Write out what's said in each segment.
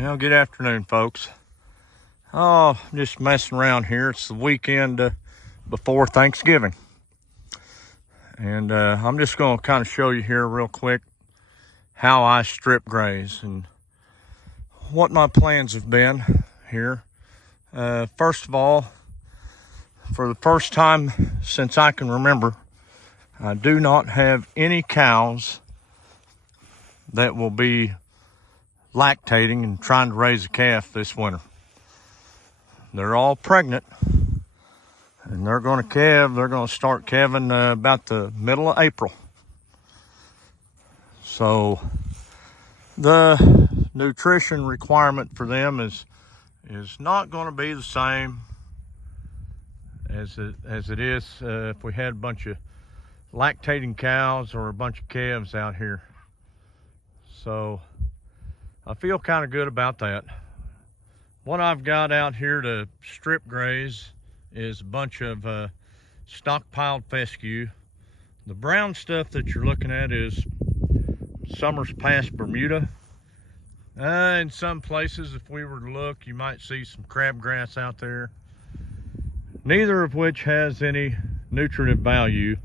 Well, good afternoon, folks. Oh, I'm just messing around here. It's the weekend before Thanksgiving. And I'm just going to kind of show you here real quick how I strip graze and what my plans have been here. First of all, for the first time since I can remember, I do not have any cows that will be lactating and trying to raise a calf this winter. They're all pregnant and they're going to calve. They're going to start calving about the middle of April. So the nutrition requirement for them is not going to be the same as it is if we had a bunch of lactating cows or a bunch of calves out here. So I feel kind of good about that. What I've got out here to strip graze is a bunch of stockpiled fescue. The brown stuff that you're looking at is summer's past Bermuda. In some places, if we were to look, you might see some crabgrass out there, neither of which has any nutritive value,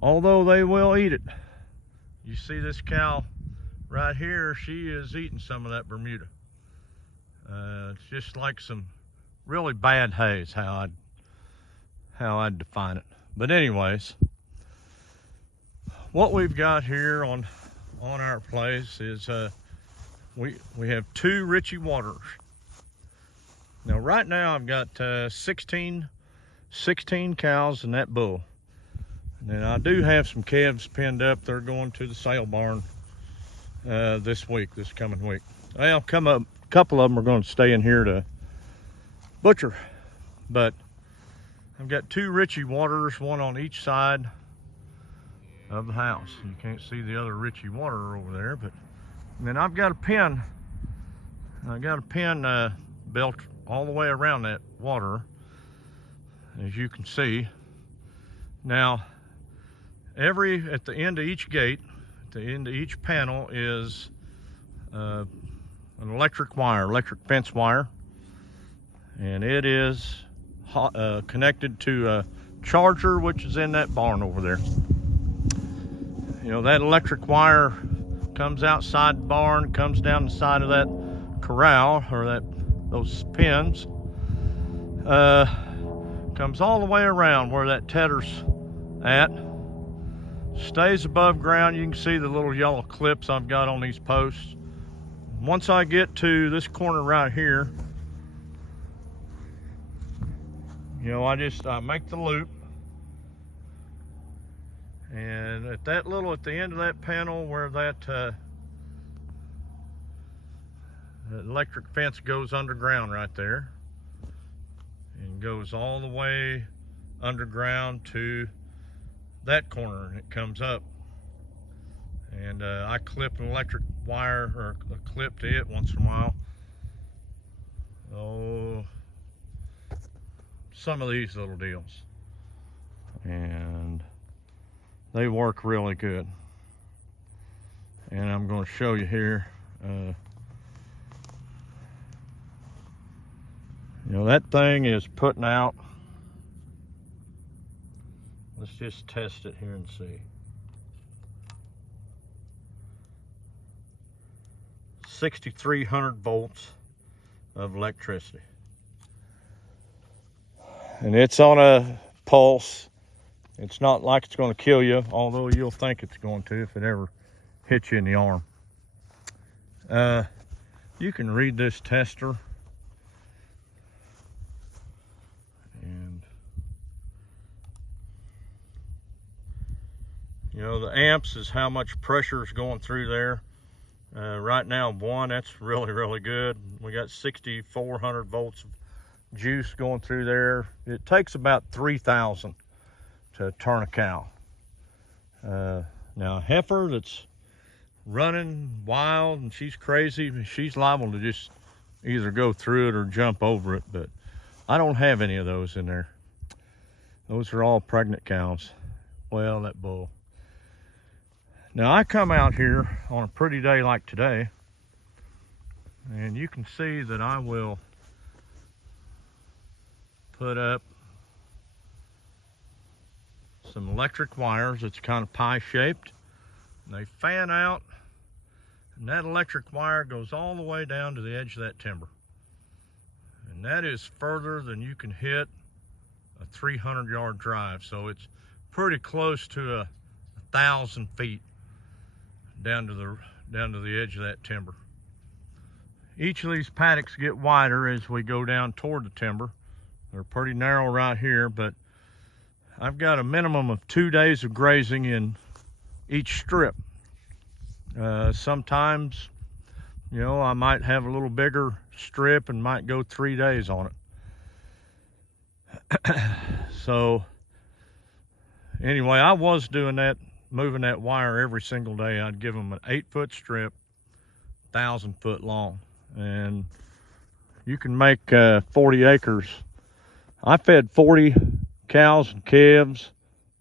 although they will eat it. You see this cow right here, she is eating some of that Bermuda. It's just like some really bad hay is how I'd define it. But anyways, what we've got here on our place is we have two Ritchie waters. Now right now I've got 16 cows and that bull. And then I do have some calves pinned up. They're going to the sale barn this coming week. Well, a couple of them are going to stay in here to butcher. But I've got two Ritchie waters, one on each side of the house. You can't see the other Ritchie water over there, but and then I've got a pen. I got a pen built all the way around that water, as you can see. Now, at the end of each gate, at the end of each panel is an electric fence wire, and it is connected to a charger which is in that barn over there. You know, that electric wire comes outside the barn, comes down the side of that corral, or those pens, comes all the way around where that tether's at, stays above ground. You can see the little yellow clips I've got on these posts. Once I get to this corner right here, you know, I make the loop, and at the end of that panel where that electric fence goes underground right there, and goes all the way underground to that corner, and it comes up, and I clip an electric wire or a clip to it once in a while. Some of these little deals, and they work really good. And I'm going to show you here. You know, that thing is putting out, let's just test it here and see. 6,300 volts of electricity. And it's on a pulse. It's not like it's going to kill you, although you'll think it's going to if it ever hits you in the arm. You can read this tester. And you know, the amps is how much pressure is going through there. Right now, that's really, really good. We got 6,400 volts of juice going through there. It takes about 3,000 to turn a cow. Now, a heifer that's running wild and she's crazy, she's liable to just either go through it or jump over it, but I don't have any of those in there. Those are all pregnant cows. Well, that bull. Now I come out here on a pretty day like today, And you can see that I will put up some electric wires. It's kind of pie shaped. They fan out, and that electric wire goes all the way down to the edge of that timber. And that is further than you can hit a 300-yard drive. So it's pretty close to 1,000 feet down to the edge of that timber. Each of these paddocks get wider as we go down toward the timber. They're pretty narrow right here, but I've got a minimum of 2 days of grazing in each strip. Sometimes, you know, I might have a little bigger strip and might go 3 days on it. So anyway, I was doing that, moving that wire every single day. I'd give them an 8-foot strip, 1,000-foot long, and you can make 40 acres. I fed 40 cows and calves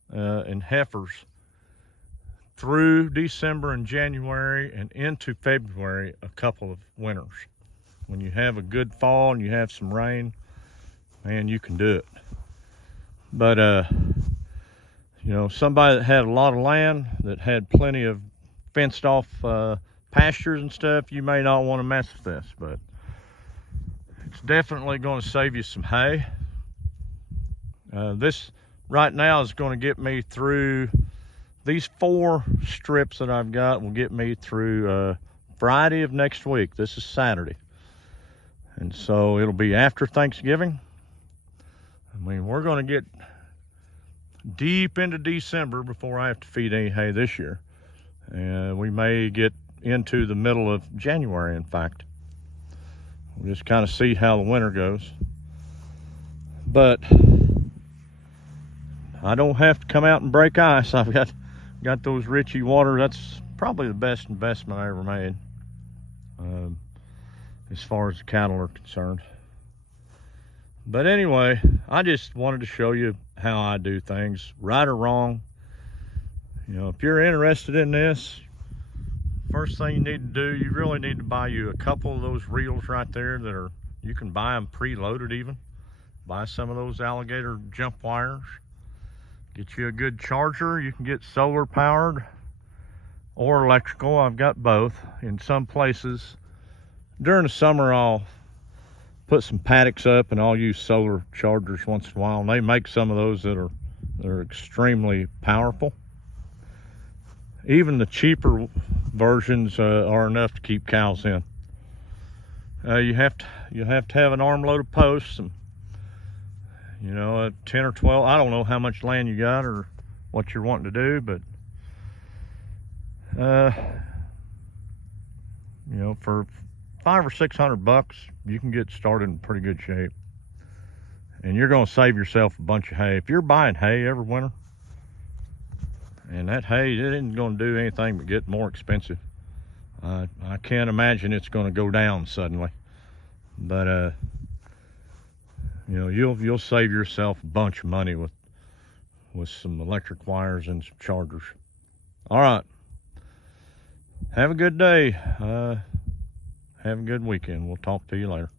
and heifers through December and January and into February a couple of winters. When you have a good fall and you have some rain, man, you can do it. But you know, somebody that had a lot of land, that had plenty of fenced off pastures and stuff, you may not want to mess with this, but it's definitely going to save you some hay. This right now is going to get me through, these 4 strips that I've got will get me through Friday of next week. This is Saturday. And so it'll be after Thanksgiving. I mean, we're going to get deep into December before I have to feed any hay this year. And we may get into the middle of January, in fact. We'll just kind of see how the winter goes. But I don't have to come out and break ice. I've got those Ritchie water. That's probably the best investment I ever made, as far as the cattle are concerned. But anyway, I just wanted to show you how I do things, right or wrong. You know, if you're interested in this, first thing you need to do, you really need to buy you a couple of those reels right there that are, you can buy them preloaded even. Buy some of those alligator jump wires. Get you a good charger. You can get solar powered or electrical. I've got both. In some places, during the summer, I'll put some paddocks up and I'll use solar chargers once in a while. And they make some of those that are extremely powerful. Even the cheaper versions are enough to keep cows in. You have to have an armload of posts, and you know, 10 or 12. I don't know how much land you got or what you're wanting to do, but you know, for $500 or $600, you can get started in pretty good shape, and you're going to save yourself a bunch of hay. If you're buying hay every winter, and that hay, it isn't going to do anything but get more expensive. I can't imagine it's going to go down suddenly, but you know, you'll save yourself a bunch of money with some electric wires and some chargers. All right, have a good day. Have a good weekend. We'll talk to you later.